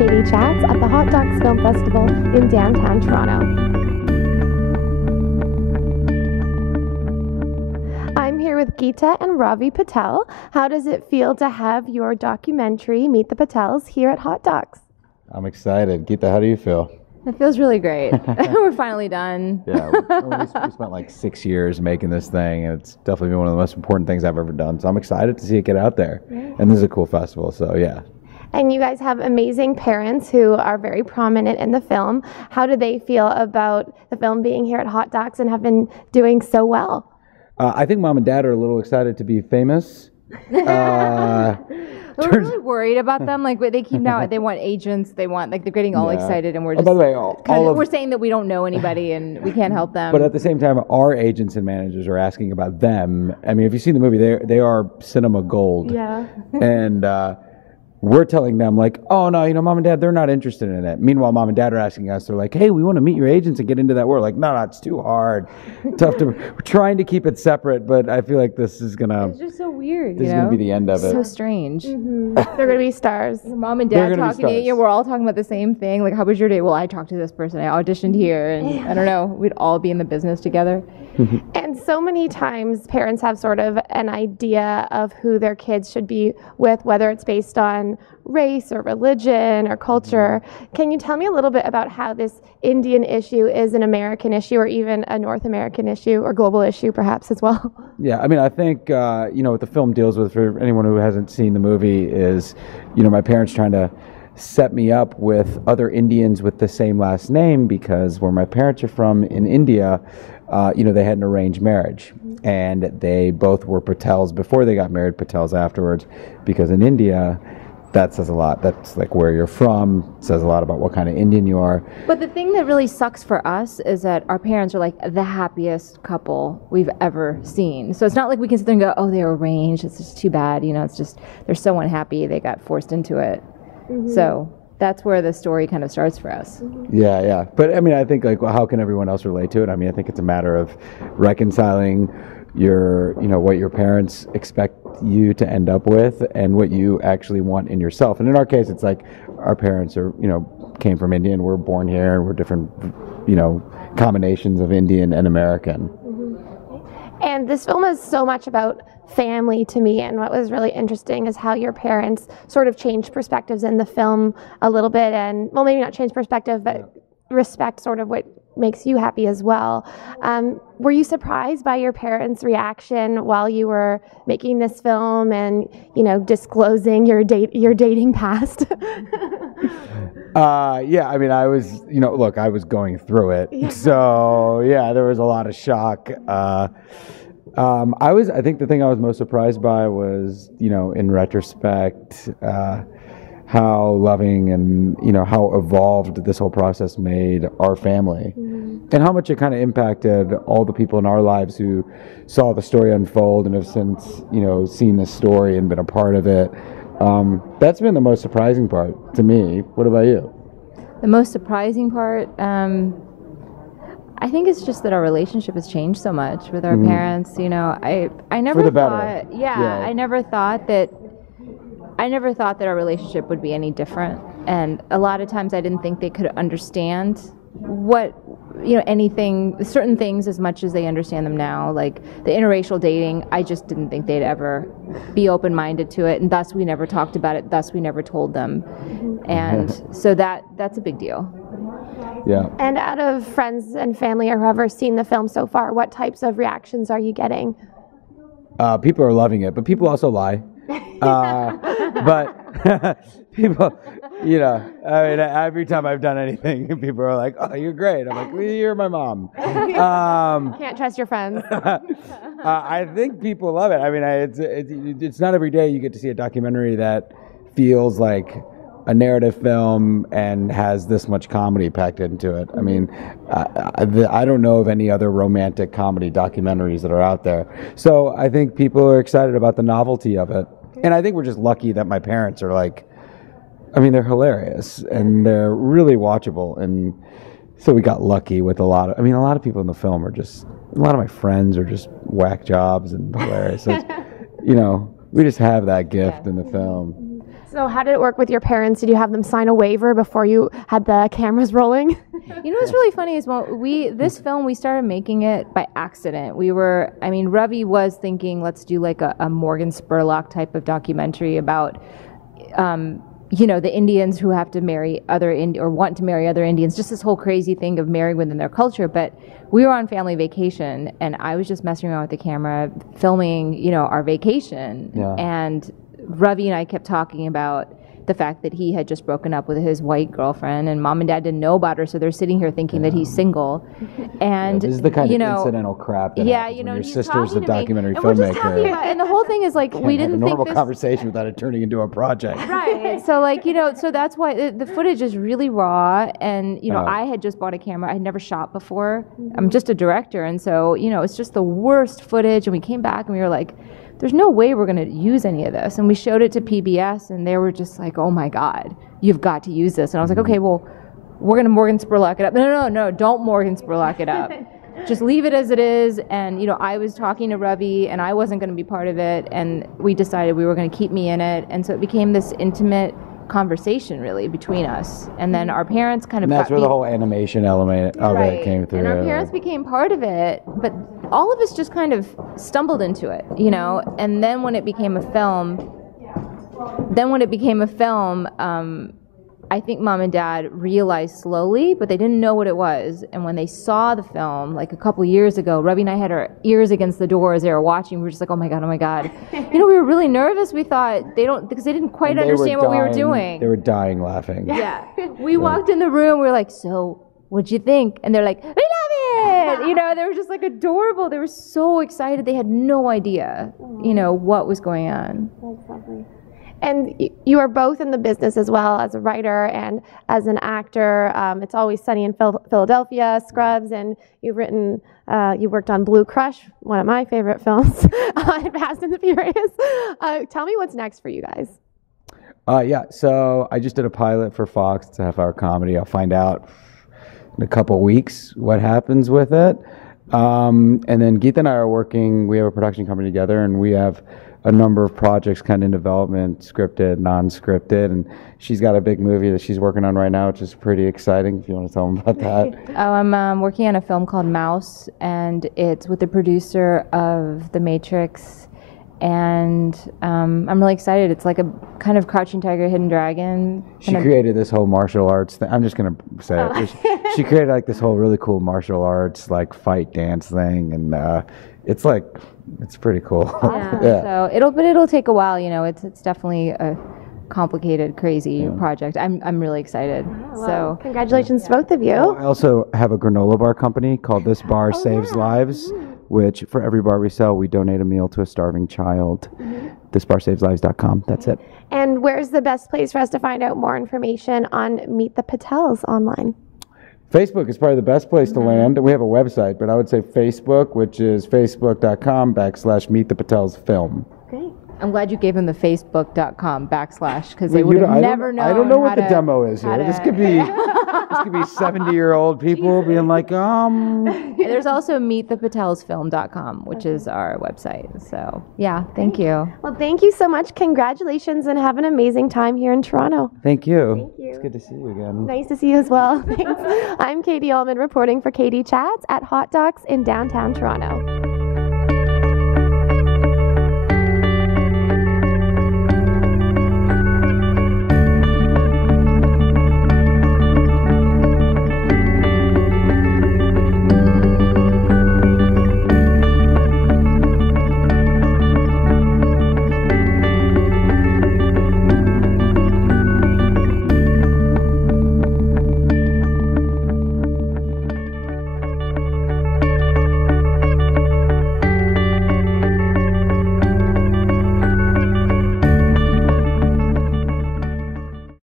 Katie Chats at the Hotdocs Film Festival in downtown Toronto. I'm here with Geeta and Ravi Patel. How does it feel to have your documentary, Meet the Patels, here at Hotdocs? I'm excited. Geeta, how do you feel? It feels really great. We're finally done. Yeah, we spent like 6 years making this thing, and it's definitely been one of the most important things I've ever done. So I'm excited to see it get out there. Yeah. And this is a cool festival, so yeah. And you guys have amazing parents who are very prominent in the film. How do they feel about the film being here at Hotdocs and have been doing so well? I think mom and dad are a little excited to be famous. We're really worried about them. Like they keep now, they want agents. They want like they're getting all excited, and we're just. By the way, we're saying that we don't know anybody and we can't help them. But at the same time, our agents and managers are asking about them. I mean, if you've seen the movie, they are cinema gold. Yeah. And we're telling them like, oh no, mom and dad, they're not interested in it. Meanwhile, mom and dad are asking us. They're like, hey, we want to meet your agents and get into that world. Like, no, it's too hard, tough to. We're trying to keep it separate, but I feel like this is gonna. It's just so weird. This is gonna be the end of it. So strange. Mm-hmm. They're gonna be stars. Mom and dad talking to you. We're all talking about the same thing. Like, how was your day? Well, I talked to this person. I auditioned here, and I don't know. We'd all be in the business together. And so many times parents have sort of an idea of who their kids should be with, whether it's based on race or religion or culture. Can you tell me a little bit about how this Indian issue is an American issue or even a North American issue or global issue perhaps as well? Yeah, I mean, I think, what the film deals with for anyone who hasn't seen the movie is, my parents trying to set me up with other Indians with the same last name because where my parents are from in India, they had an arranged marriage, and they both were Patels before they got married, Patels afterwards, because in India, that says a lot. That's like where you're from, says a lot about what kind of Indian you are. But the thing that really sucks for us is that our parents are like the happiest couple we've ever seen. So it's not like we can sit there and go, oh, they're arranged, it's just too bad, it's just, they're so unhappy, they got forced into it. Mm-hmm. So that's where the story kind of starts for us. Yeah. But I mean, I think like, well, how can everyone else relate to it? I mean, I think it's a matter of reconciling your, what your parents expect you to end up with and what you actually want in yourself. And in our case, it's like our parents are, came from India and we're born here and we're different, combinations of Indian and American. Mm-hmm. And this film is so much about family to me, and what was really interesting is how your parents sort of changed perspectives in the film a little bit, and well, maybe not change perspective, but respect sort of what makes you happy as well. Were you surprised by your parents' reaction while you were making this film and disclosing your dating past? Yeah, I mean, I was look, I was going through it, so yeah, there was a lot of shock. I think the thing I was most surprised by was, in retrospect, how loving and, how evolved this whole process made our family. Mm-hmm. And how much it kind of impacted all the people in our lives who saw the story unfold and have since, seen this story and been a part of it. That's been the most surprising part to me. What about you? The most surprising part, I think it's just that our relationship has changed so much with our parents. I never For the thought, better. Yeah, I never thought that our relationship would be any different. And a lot of times I didn't think they could understand what, certain things as much as they understand them now. Like the interracial dating, I just didn't think they'd ever be open-minded to it. And thus we never talked about it. Thus we never told them. And so that's a big deal. Yeah. And out of friends and family or whoever's seen the film so far, what types of reactions are you getting? People are loving it, but people also lie. But people, I mean, every time I've done anything, people are like, "Oh, you're great." I'm like, well, "You're my mom." Can't trust your friends. I think people love it. I mean, it's not every day you get to see a documentary that feels like a narrative film and has this much comedy packed into it. I mean, I don't know of any other romantic comedy documentaries that are out there. So I think people are excited about the novelty of it. And I think we're just lucky that my parents are like, I mean, they're hilarious and they're really watchable. And so we got lucky with a lot of people in the film are just, a lot of my friends are just whack jobs and hilarious. So it's, we just have that gift in the film. So how did it work with your parents? Did you have them sign a waiver before you had the cameras rolling? You know what's really funny is this film, we started making it by accident. Ravi was thinking, let's do like a Morgan Spurlock type of documentary about, the Indians who have to marry or want to marry other Indians, just this whole crazy thing of marrying within their culture. But we were on family vacation, and I was just messing around with the camera, filming, our vacation. Yeah. And Ravi and I kept talking about the fact that he had just broken up with his white girlfriend, and mom and dad didn't know about her, so they're sitting here thinking that he's single. And this is the kind of incidental crap that happens when your sister's a documentary filmmaker. And the whole thing is like, we didn't think normal conversation without it turning into a project. Right. So so that's why the footage is really raw. And I had just bought a camera. I had never shot before. I'm just a director, and so it's just the worst footage. And we came back and we were like, there's no way we're going to use any of this. And we showed it to PBS, and they were just like, oh my God, you've got to use this. And I was like, okay, well, we're going to Morgan Spurlock it up. No, don't Morgan Spurlock it up. Just leave it as it is. And, I was talking to Ravi, and I wasn't going to be part of it. And we decided we were going to keep me in it. And so it became this intimate conversation, really, between us. And then our parents kind of... And that's where the whole animation element of it came through. And our parents became part of it, but all of us just kind of stumbled into it, And then when it became a film, I think mom and dad realized slowly, but they didn't know what it was. And when they saw the film, like a couple years ago, Ravi and I had our ears against the door as they were watching. We were just like, oh my God. We were really nervous. We thought because they didn't quite understand what we were doing. They were dying laughing. Yeah. We walked in the room, we were like, so what'd you think? And they're like, we love it! They were just like adorable. They were so excited. They had no idea, what was going on. That's lovely. And you are both in the business as well as a writer and as an actor. It's Always Sunny in Philadelphia, Scrubs, and you worked on Blue Crush, one of my favorite films, and Fast and the Furious. Tell me what's next for you guys. So I just did a pilot for Fox. It's a half-hour comedy. I'll find out in a couple weeks what happens with it. And then Geeta and I are working. We have a production company together, and we have a number of projects kind of in development, scripted, non-scripted, and she's got a big movie that she's working on right now, which is pretty exciting, if you want to tell them about that. I'm working on a film called Mouse, and it's with the producer of The Matrix, and I'm really excited. It's like a kind of Crouching Tiger, Hidden Dragon. She created this whole martial arts thing. I'm just going to say it. She created like this whole really cool martial arts, like fight dance thing, and it's pretty cool. Yeah. So it'll take a while. It's definitely a complicated, crazy project. I'm really excited. Well, congratulations to both of you. I also have a granola bar company called This Bar Saves Lives, which for every bar we sell, we donate a meal to a starving child. ThisBarSavesLives.com. That's it. And where's the best place for us to find out more information on Meet the Patels online? Facebook is probably the best place to land. We have a website, but I would say Facebook, which is facebook.com/Meet the Patels Film. Great. I'm glad you gave him the facebook.com / because they would have never known. I don't know what the demo is here. This could be 70-year-old people being like, There's also meetthepatelsfilm.com, which is our website. So, thank you. Well, thank you so much. Congratulations, and have an amazing time here in Toronto. Thank you. Thank you. It's good to see you again. Nice to see you as well. Thanks. I'm Katie Ullman reporting for Katie Chats at Hotdocs in downtown Toronto.